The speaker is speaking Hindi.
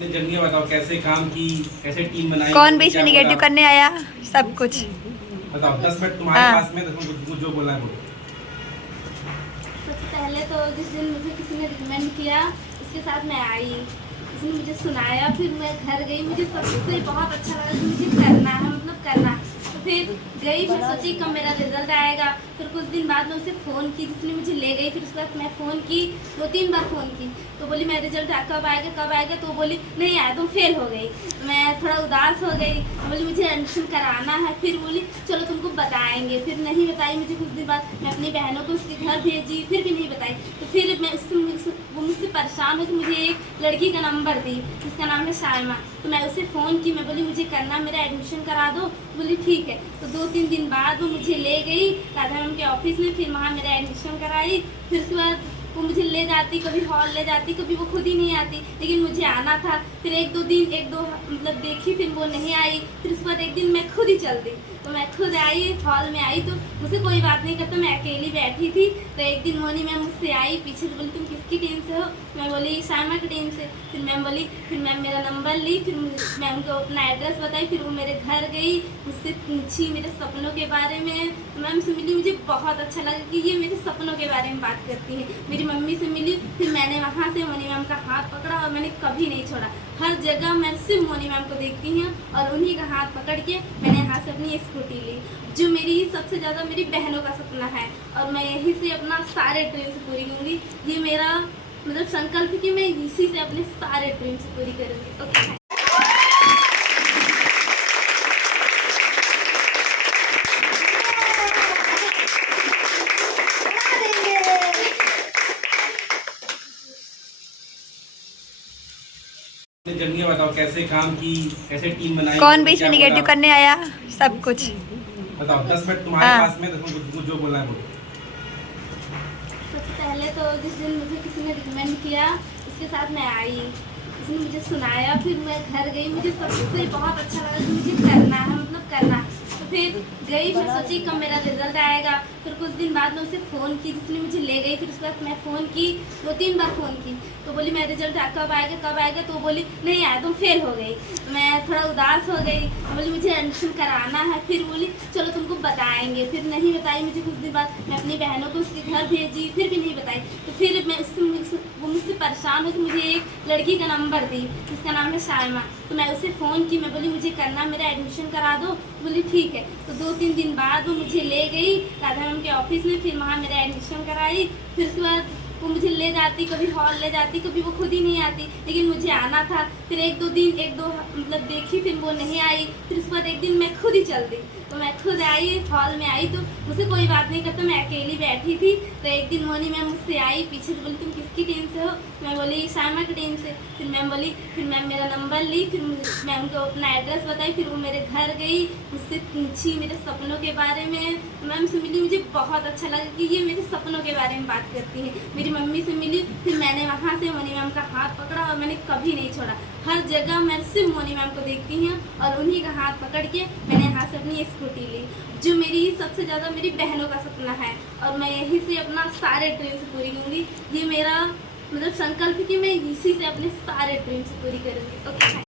जर्नी बताओ, कैसे काम की, कैसे टीम बनाई, कौन बीच में निगेटिव करने आया, सब कुछ बताओ। 10 मिनट तुम्हारे पास में, 10 मिनट जो बोलना है बोलो। सबसे पहले तो जिस दिन मुझे किसी ने रिकमेंड किया उसके साथ मैं आई, उसने मुझे सुनाया, फिर मैं घर गई, मुझे सबसे बहुत अच्छा लगा कि मुझे करना है, मतलब करना। तो फिर गई, फिर सोची कब मेरा रिजल्ट आएगा। फिर कुछ दिन बाद में उसे फ़ोन की, जिसने मुझे ले गई। फिर उसके बाद मैं फ़ोन की, 2-3 बार फ़ोन की, तो बोली मेरा रिजल्ट कब आएगा कब आएगा। तो बोली नहीं आया, तुम फेल हो गई। मैं थोड़ा उदास हो गई, बोली मुझे एडमिशन कराना है। फिर बोली चलो तुमको बताएंगे। फिर नहीं बताई मुझे। कुछ दिन बाद मैं अपनी बहनों को उसके घर भेजी, फिर भी नहीं बताई। तो फिर मैं वो मुझसे परेशान हो कि मुझे एक लड़की का नंबर दी जिसका नाम है शायमा। तो मैं उसे फ़ोन की, मैं बोली मुझे करना, मेरा एडमिशन करा दो। बोली ठीक है। तो 2-3 दिन बाद वो मुझे ले गई राधा मैम के ऑफिस में, फिर वहाँ मेरा एडमिशन कराई। फिर उसके बाद वो मुझे ले जाती, कभी हॉल ले जाती, कभी वो खुद ही नहीं आती, लेकिन मुझे आना था। फिर एक दो मतलब देखी, फिर वो नहीं आई। फिर उसके बाद एक दिन मैं खुद ही चल दी। तो मैं खुद आई, हॉल में आई, तो मुझसे कोई बात नहीं करता, मैं अकेली बैठी थी। तो एक दिन मोनी मैम मुझसे आई पीछे से, बोली तुम किसकी टीम से हो? मैं बोली शायमा की टीम से। फिर मैम बोली, फिर मैम मेरा नंबर ली, फिर मैं उनको अपना एड्रेस बताई। फिर वो मेरे घर गई, मुझसे पूछी मेरे सपनों के बारे में। तो मैम से मिली, मुझे बहुत अच्छा लगा कि ये मेरे सपनों के बारे में बात करती है। मेरी मम्मी से मिली, फिर मैंने वहाँ से मोनी मैम का हाथ पकड़ा और मैंने कभी नहीं छोड़ा। हर जगह मैं सिर्फ मोनी मैम को देखती हूँ और उन्हीं का हाथ पकड़ के मैंने यहाँ से अपनी स्कूटी ली, जो मेरी सबसे ज़्यादा मेरी बहनों का सपना है। और मैं यहीं से अपना सारे ड्रीम्स पूरी करूँगी। ये मेरा मतलब संकल्प है कि मैं इसी से अपने सारे ड्रीम्स पूरी करूँगी। ओके। जर्नी बताओ, कैसे काम की, कैसे टीम बनाई, कौन बीच में निगेटिव करने आया, सब कुछ बताओ। 10 मिनट तुम्हारे पास में, 10 मिनट जो बोलना है बोलो। सबसे पहले तो जिस दिन मुझे किसी ने रिकमेंड किया उसके साथ मैं आई, उसने मुझे सुनाया, फिर मैं घर गई, मुझे सबसे बहुत अच्छा लगा कि मुझे करना है, मतलब करना। तो फिर गई, फिर सोची कब मेरा रिजल्ट आएगा। फिर कुछ दिन बाद में उसे फ़ोन की, जिसने मुझे ले गई। फिर उसके बाद मैं फ़ोन की, 2-3 बार फ़ोन की, तो बोली मेरा रिजल्ट कब आएगा कब आएगा। तो बोली नहीं आया, तुम फेल हो गई। मैं थोड़ा उदास हो गई, बोली मुझे एडमिशन कराना है। फिर बोली चलो तुमको बताएंगे। फिर नहीं बताई मुझे। कुछ दिन बाद मैं अपनी बहनों को उसके घर भेजी, फिर भी नहीं बताई। तो फिर मैं वो मुझसे परेशान हो कि मुझे एक लड़की का नंबर दी जिसका नाम है शायमा। तो मैं उसे फ़ोन की, मैं बोली मुझे करना, मेरा एडमिशन करा दो। बोली ठीक है। तो 2-3 दिन बाद वो मुझे ले गई राधा मैम के ऑफिस में, फिर वहाँ मेरा एडमिशन कराई। फिर उसके बाद वो मुझे ले जाती, कभी हॉल ले जाती, कभी वो खुद ही नहीं आती, लेकिन मुझे आना था। फिर एक दो मतलब देखी, फिर वो नहीं आई। फिर उसके बाद एक दिन मैं खुद ही चल दी। तो मैं खुद आई, हॉल में आई, तो मुझसे कोई बात नहीं करता, मैं अकेली बैठी थी। तो एक दिन मोनी मैम मुझसे आई पीछे से, बोली तुम किसकी टीम से हो? मैं बोली शायमा की टीम से। फिर मैम बोली, फिर मैम मेरा नंबर ली, फिर मैं उनको अपना एड्रेस बताई। फिर वो मेरे घर गई, मुझसे पूछी मेरे सपनों के बारे में। मैम से मिली, मुझे बहुत अच्छा लगा कि ये मेरे सपनों के बारे में बात करती है। मेरी मम्मी से मिली, फिर मैंने वहाँ से मोनी मैम का हाथ पकड़ा और मैंने कभी नहीं छोड़ा। हर जगह मैं सिर्फ मोनी मैम को देखती हूँ और उन्हीं का हाथ पकड़ के मैंने यहाँ से अपनी स्कूटी ली, जो मेरी सबसे ज़्यादा मेरी बहनों का सपना है। और मैं यहीं से अपना सारे ड्रीम्स पूरी करूँगी। ये मेरा मतलब संकल्प है कि मैं इसी से अपने सारे ड्रीम्स पूरी करूँगी। ओके।